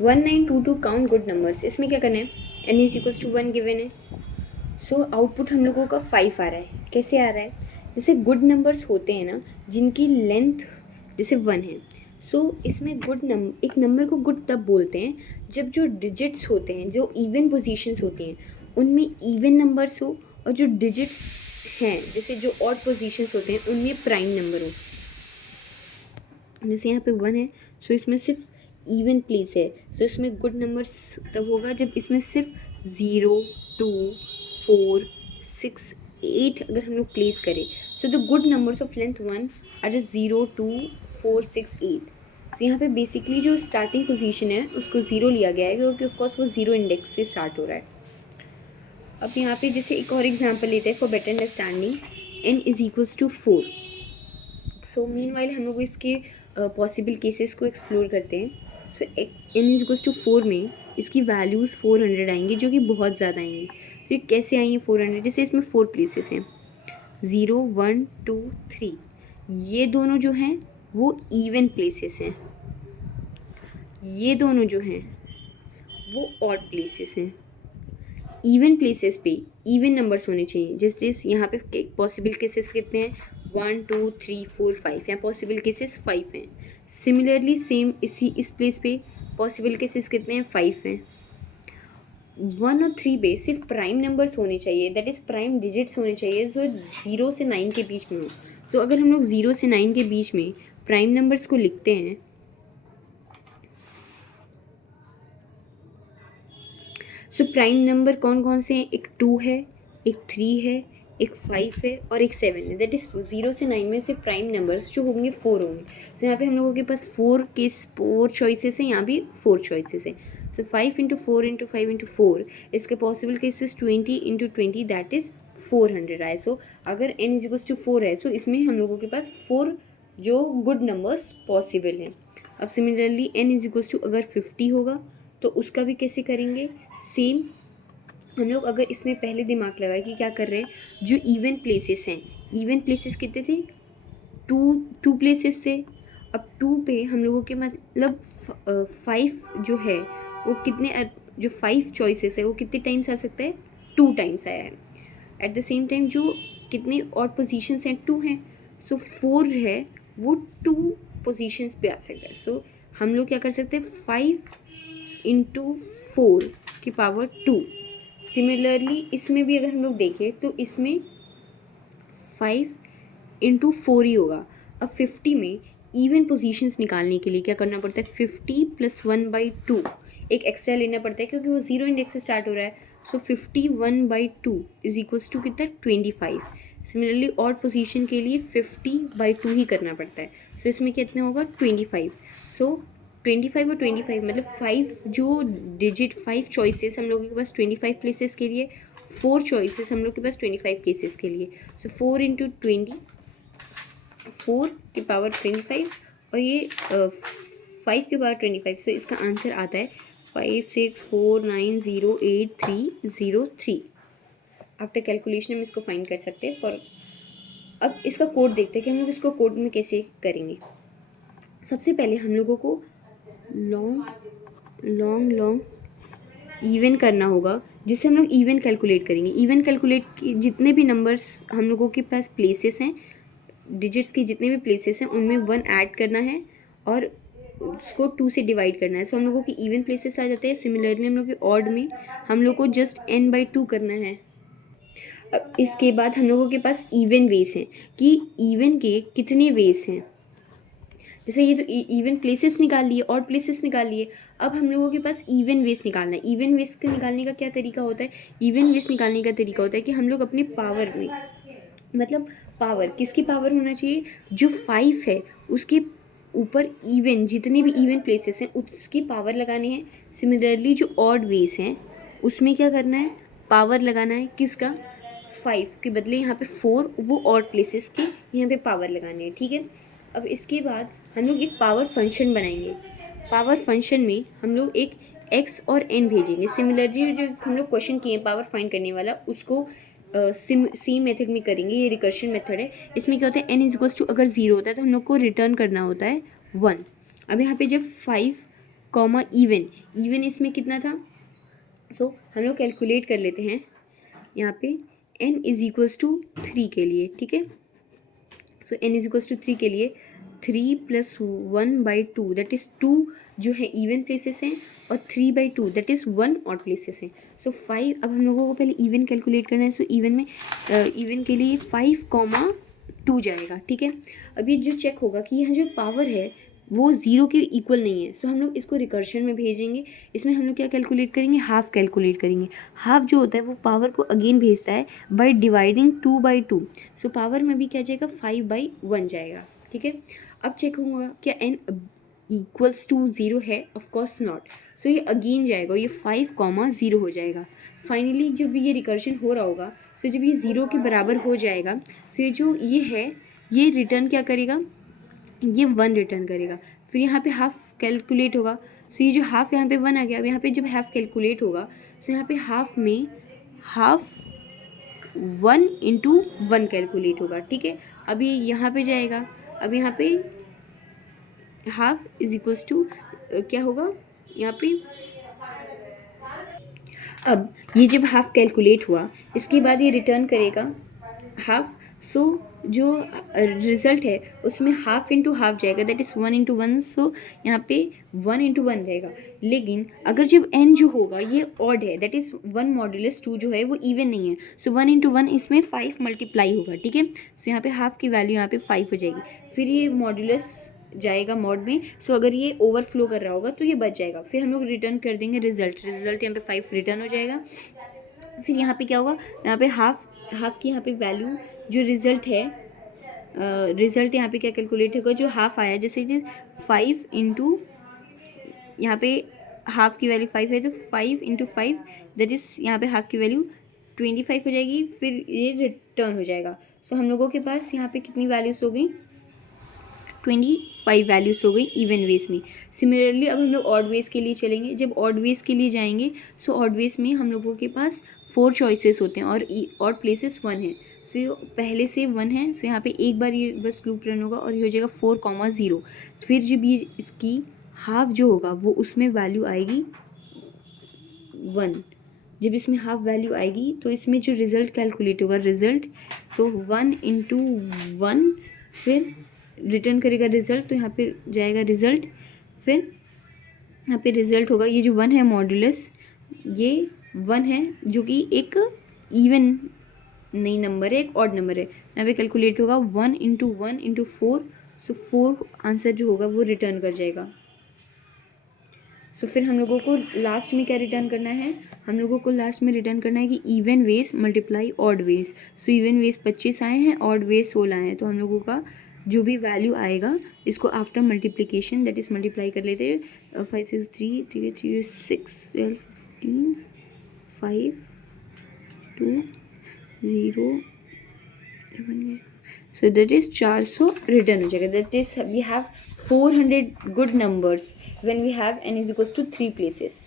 1922 count good numbers. इसमें क्या करना है, n is equals to 1 given है। सो आउटपुट हम लोगों का 5 आ रहा है। कैसे आ रहा है, जैसे गुड नंबर्स होते हैं ना जिनकी लेंथ जैसे 1 है। सो इसमें एक नंबर को गुड तब बोलते हैं जब जो डिजिट्स होते हैं, जो इवन पोजीशंस होती हैं, उनमें इवन नंबर्स हो, और जो डिजिट्स हैं जैसे जो ऑड पोजीशंस होते हैं उनमें प्राइम नंबर हो। जैसे यहाँ पे 1 है, सो इसमें सिर्फ इवन प्लेस है। सो इसमें गुड नंबर्स तब होगा जब इसमें सिर्फ 0, 2, 4, 6, 8 अगर हम लोग प्लेस करें। So the good numbers of length 1 are just 0, 2, 4, 6, 8। तो यहाँ पे बेसिकली जो स्टार्टिंग पोजीशन है उसको 0 लिया गया है क्योंकि ऑफकोर्स वो 0 इंडेक्स से स्टार्ट हो रहा है। अब यहाँ पे जैसे एक और एग्जांपल लेते हैं for better understanding, n is equals to 4। So meanwhile हम लोग इसके पॉसिबल केसेस को एक्सप्लोर करते हैं। So n is equals to 4 में इसकी वैल्यूज़ 400 आएंगी जो कि बहुत ज़्यादा आएंगी। सो ये कैसे आएंगे 400, जैसे इसमें 4 प्लेसेस हैं, 0, 1, 2, 3। ये दोनों जो हैं वो इवन प्लेसेस हैं, ये दोनों जो हैं वो ऑड प्लेसेस हैं। इवन प्लेसेस पे इवन नंबर्स होने चाहिए। जैसे यहाँ पे पॉसिबल केसेस कितने हैं, 1, 2, 3, 4, 5। यहाँ पॉसिबल केसेस 5 हैं। सिमिलरली सेम इस प्लेस पे पॉसिबल केसेस कितने हैं, 5 हैं। 1 और 3 पे सिर्फ प्राइम नंबर्स होने चाहिए, दैट इज़ प्राइम डिजिट्स होने चाहिए जो 0 से 9 के बीच में हो। तो अगर हम लोग 0 से 9 के बीच में प्राइम नंबर्स को लिखते हैं, सो प्राइम नंबर कौन कौन से हैं, एक 2 है, एक 3 है, एक 5 है और एक 7 है। दैट इज़ 0 से 9 में सिर्फ प्राइम नंबर्स जो होंगे 4 होंगे। सो यहाँ पे हम लोगों के पास 4 चॉइसेस हैं, यहाँ भी 4 चॉइसेस हैं। सो 5 इंटू 4 इंटू 5 इंटू 4, इसके possible cases 20 into 20, that is 400 आए। सो अगर n इज इक्वल्स टू 4 है, सो इसमें हम लोगों के पास 4 जो गुड नंबर्स पॉसिबल हैं। अब similarly n is equals to अगर 50 होगा तो उसका भी कैसे करेंगे, सेम हम लोग अगर इसमें पहले दिमाग लगाए कि क्या कर रहे हैं, जो इवन प्लेसेस हैं, इवन प्लेसेस कितने थे, टू प्लेसेस थे। अब 2 पे हम लोगों के मतलब 5 जो है वो कितने जो 5 चॉइसेस है वो कितने टाइम्स आ सकता है, 2 टाइम्स आया है। एट द सेम टाइम जो कितनी और पोजीशंस हैं, 2 हैं। सो 4 है वो 2 पोजीशंस पे आ सकता है। सो हम लोग क्या कर सकते हैं, 5 इंटू 4 की पावर 2। सिमिलरली इसमें भी अगर हम लोग देखें तो इसमें 5 इंटू 4 ही होगा। अब 50 में इवन पोजीशंस निकालने के लिए क्या करना पड़ता है, 50 प्लस 1/2 एक एक्स्ट्रा लेना पड़ता है क्योंकि वो 0 इंडेक्स से स्टार्ट हो रहा है। सो 51/2 इज इक्वल्स टू कितना, 25। सिमिलरली ऑड पोजीशन के लिए 50/2 ही करना पड़ता है। सो इसमें कितना होगा, 25। सो 25 और 25 मतलब 5 जो डिजिट 5 चॉइसेस हम लोगों के पास 25 प्लेसेस के लिए, 4 चॉइसेस हम लोग के पास 25 केसेस के लिए। सो 4 इंटू 20, 4 की पावर 25 और ये 5 की पावर 25। सो इसका आंसर आता है 5649083003। आफ्टर कैलकुलेशन हम इसको फाइंड कर सकते हैं। फॉर अब इसका कोड देखते हैं कि हम लोग इसको कोड में कैसे करेंगे। सबसे पहले हम लोगों को लॉन्ग इवन करना होगा, जिससे हम लोग इवन कैलकुलेट करेंगे। इवन कैलकुलेट की जितने भी नंबर्स हम लोगों के पास प्लेसेस हैं, डिजिट्स की जितने भी प्लेसेस हैं उनमें 1 ऐड करना है और उसको 2 से डिवाइड करना है। सो हम लोगों के इवन प्लेसेस आ जाते हैं। सिमिलरली हम लोग के ऑड में हम लोग को जस्ट n/2 करना है। अब इसके बाद हम लोगों के पास इवन वेस हैं कि इवन के कितने वेस हैं। जैसे ये तो इवन प्लेसेस निकाल लिए, ऑड प्लेसेस निकाल लिए। अब हम लोगों के पास इवन वेस निकालना है। इवन वेस का निकालने का क्या तरीका होता है, इवन वेस निकालने का तरीका होता है कि हम लोग अपने पावर में, मतलब पावर किसकी पावर होना चाहिए, जो 5 है उसके ऊपर इवन जितने भी इवन प्लेसेस हैं उसकी पावर लगाने हैं। सिमिलरली जो ऑड वेस हैं उसमें क्या करना है, पावर लगाना है किसका, 5 के बदले यहाँ पे 4 वो ऑड प्लेसेस के यहाँ पे पावर लगाने हैं। ठीक है। अब इसके बाद हम लोग एक पावर फंक्शन बनाएंगे। पावर फंक्शन में हम लोग एक x और n भेजेंगे। सिमिलरली जो हम लोग क्वेश्चन किए पावर फाइंड करने वाला उसको सेम मेथड में करेंगे। ये रिकर्शन मेथड है। इसमें क्या होता है, n इज इक्वल्स टू अगर 0 होता है तो हम लोग को रिटर्न करना होता है 1। अब यहाँ पे जब 5 कॉमा इवन, इवन इसमें कितना था, सो हम लोग कैलकुलेट कर लेते हैं यहाँ पे n इज इक्वल्स टू 3 के लिए, ठीक है। सो n इज इक्वल्स टू 3 के लिए 3 प्लस 1/2 दैट इज़ 2 जो है इवन प्लेसेस हैं, और 3/2 दैट इज़ 1 ऑड प्लेसेस हैं। सो 5, अब हम लोगों को पहले इवन कैलकुलेट करना है। सो इवन में इवन के लिए 5,2 जाएगा, ठीक है। अब ये जो चेक होगा कि यहाँ जो पावर है वो 0 के इक्वल नहीं है, सो हम लोग इसको रिकर्शन में भेजेंगे। इसमें हम लोग क्या कैलकुलेट करेंगे, हाफ कैलकुलेट करेंगे। हाफ जो होता है वो पावर को अगेन भेजता है बाय डिवाइडिंग 2/2। सो पावर में भी क्या जाएगा, 5/1 जाएगा, ठीक है। अब चेक होगा क्या n इक्वल्स टू 0 है, ऑफ कोर्स नॉट। सो ये अगेन जाएगा, ये 5,0 हो जाएगा। फाइनली जब ये रिकर्शन हो रहा होगा, सो जब ये 0 के बराबर हो जाएगा, सो ये जो ये है ये रिटर्न क्या करेगा, ये 1 रिटर्न करेगा। फिर यहाँ पे हाफ कैलकुलेट होगा, सो ये जो हाफ यहाँ पे 1 आ गया। अब यहाँ पे जब हाफ कैलकुलेट होगा, सो यहाँ पे हाफ में हाफ 1 इंटू 1 कैलकुलेट होगा, ठीक है। अभी यहाँ पे जाएगा, अब यहाँ पे हाफ इज इक्वल्स टू क्या होगा यहाँ पे, अब ये जब हाफ कैलकुलेट हुआ इसके बाद ये रिटर्न करेगा हाफ। सो जो रिज़ल्ट है उसमें हाफ इंटू हाफ जाएगा, दैट इज़ 1 इंटू 1। सो यहाँ पे 1 इंटू 1 रहेगा। लेकिन अगर जब n जो होगा ये ऑड है, दैट इज़ 1 मॉड्यूलस 2 जो है वो इवन नहीं है। सो 1 इंटू 1 इसमें 5 मल्टीप्लाई होगा, ठीक है। सो यहाँ पे हाफ की वैल्यू यहाँ पे 5 हो जाएगी। फिर ये मॉड्यूलस जाएगा मॉड में। सो अगर ये ओवरफ्लो कर रहा होगा तो ये बच जाएगा। फिर हम लोग रिटर्न कर देंगे रिजल्ट यहाँ पे 5 रिटर्न हो जाएगा। फिर यहाँ पे क्या होगा, यहाँ पे हाफ की यहाँ पे वैल्यू जो रिज़ल्ट है, रिज़ल्ट यहाँ पे क्या कैलकुलेट होगा, जो हाफ आया, जैसे कि 5 इंटू यहाँ पे हाफ की वैल्यू 5 है तो 5 इंटू 5 दैट इज़ यहाँ पे हाफ की वैल्यू 25 हो जाएगी। फिर ये रिटर्न हो जाएगा। सो हम लोगों के पास यहाँ पे कितनी वैल्यूज़ हो गई, 25 वैल्यूज़ हो गई इवन वेस में। सिमिलरली अब हम लोग ऑड वेस के लिए चलेंगे। जब ऑड वेस के लिए जाएंगे, सो ऑड वेस में हम लोगों के पास 4 चॉइसेस होते हैं और ऑड प्लेसेस 1 है। सो पहले से 1 है, सो यहाँ पे एक बार ये बस लूप रन होगा और ये हो जाएगा 4,0। फिर जब ये इसकी हाफ जो होगा वो उसमें वैल्यू आएगी 1। जब इसमें हाफ वैल्यू आएगी तो इसमें जो रिज़ल्ट कैलकुलेट होगा, रिज़ल्ट तो 1 इंटू 1, फिर रिटर्न करेगा रिज़ल्ट, तो यहाँ पे जाएगा रिज़ल्ट। फिर यहाँ पे रिज़ल्ट होगा, ये जो 1 है मॉड्यूलस, ये 1 है जो कि एक इवन नहीं नंबर है, एक ऑड नंबर है। यहाँ पे कैलकुलेट होगा 1 इंटू 1 इंटू 4। सो 4 आंसर जो होगा वो रिटर्न कर जाएगा। सो फिर हम लोगों को लास्ट में क्या रिटर्न करना है, हम लोगों को लास्ट में रिटर्न करना है कि इवन वेस मल्टीप्लाई ऑड वेस। सो इवन वेस 25 आए हैं, ऑड वेस 16 आए हैं, तो हम लोगों का जो भी वैल्यू आएगा इसको after multiplication that is multiply कर लेते हैं। 5 6 3 3 3 6 12 15 5 2 0 1। सो दैट इज़ 400 रिटर्न हो जाएगा। That is we have 400 good numbers when we have n is equals to 3 places.